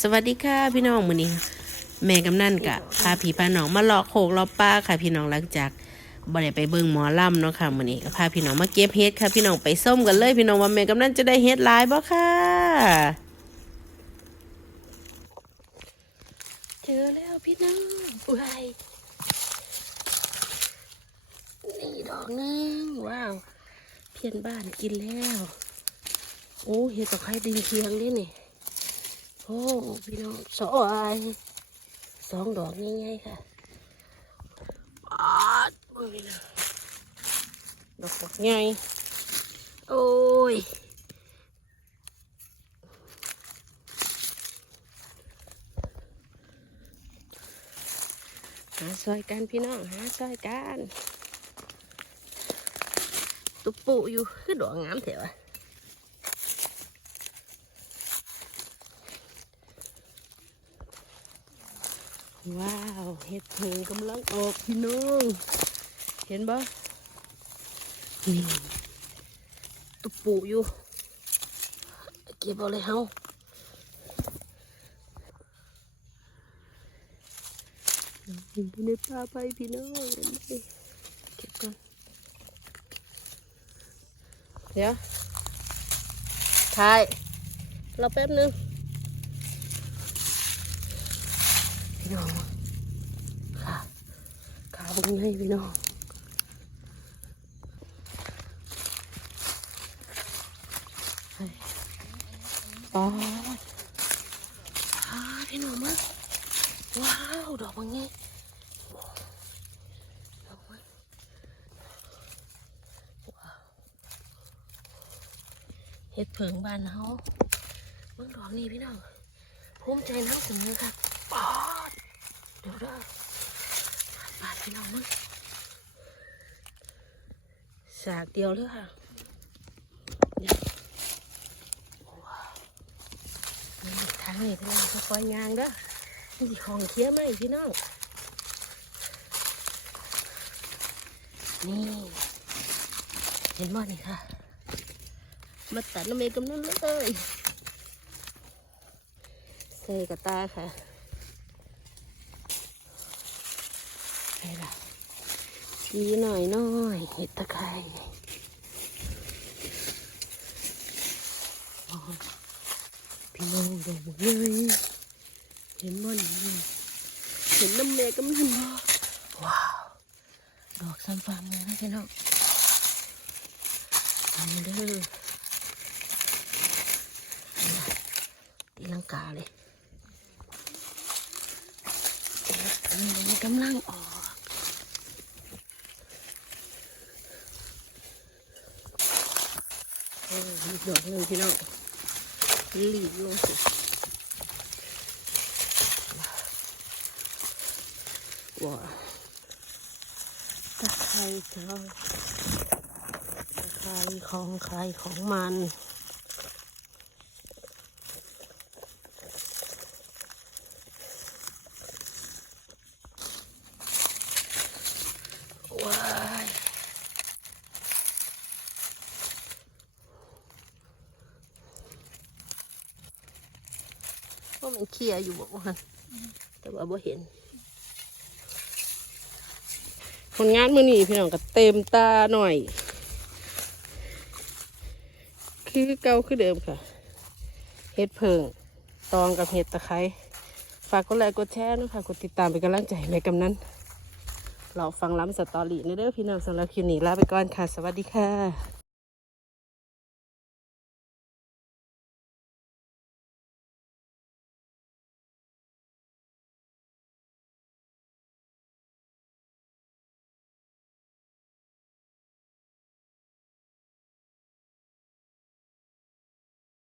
สวัสดีค่ะพี่น้องมือนี้แม่กำนันกะพาพี่พาน้องมาเลาะโคกเลาะป้าค่ะ พี่น้องหลังจากบ่ได้ไปเบิ่งหมอลำเนาะค่ะมือนี้ก็พาพี่น้องมาเก็บเฮ็ดค่ะ พี่น้องไปส้มกันเลย พี่น้องว่าแม่กำนันจะได้เฮ็ดหลายบ่ค่ะเจอแล้วพี่น้องอุ้ยนี่ดอกหนึงว้าวเพียนบ้านกินแล้ว โอ้เห็ดตะไคร้ดินเคียงนี่นี่ โอ้พี่น้องสอยสองดอกง่ายๆค่ะปาดเบิ่งนี่นะดอกบักใหญ่โอ้ยหาซอยกันพี่น้องหาซอยกันตุปูอยู่คือดอกงามแถวะ ว้าวเห็ดเพลงกำลังออกพี่น้องเห็นบ่นี่ตุปูอยู่ เก็บเอาเลยเฮาอยู่ในป่าไปพี่น้องเห็นไหมเก็บก่อนเดี๋ยวถ่ายรอแป๊บนึง พี่น้องขาขาบงไงพี่น้องต้อดอ่าพี่น้องมาว้าวดอกบางงดอกมันว้าวเห็ดเผิงบ้านเฮาเบิ่งดอกนี่พี่น้องภูมิใจน้ำเสนอครับ ดี๋ยวได้บาดพี่น้องมึงสากเดียวเลยค่ะนี่ว้าวนี่ทางนี้พี่น้องค่อยๆยางเด้อนี่ของเคี้ยวไหมพี่น้อง นี่ เห็นบ่นี่ค่ะ มาตัดน้ำเมย์กำนันเลย ใส่กระตาค่ะ ไปละ ชี้หน่อยน่อยเห็ดตะไคร้พี่น้องดอกบักเลยเห็นบ่นี่เห็นน้ำแม่กำลังบ่ว้าว ดอกสันฟางเลยนะพี่น้องอันนี้เด้อตีลังกาเลยอันนี้กำลังออก เออมี ดอกหนึ่งพี่น้องหลีบลงสิว้าตะไคร้เจ้าตะไคร้ของใครของมัน มันเคลียร์อยู่บอกว่าแต่ว่าบ่เห็น ผลงานมือนี้พี่น้องก็เต็มตาหน่อย คือเก่าคือเดิมค่ะ เห็ดเพิง ตองกับเห็ดตะไคร้ฝากกดไลค์กดแชร์นะคะกดติดตามเป็นกำลังใจให้แม่กำนั้นเราฟังล้ำสตอรี่ในเด้อพี่น้องสำหรับคลิปนี้ลาไปก่อนค่ะ สวัสดีค่ะ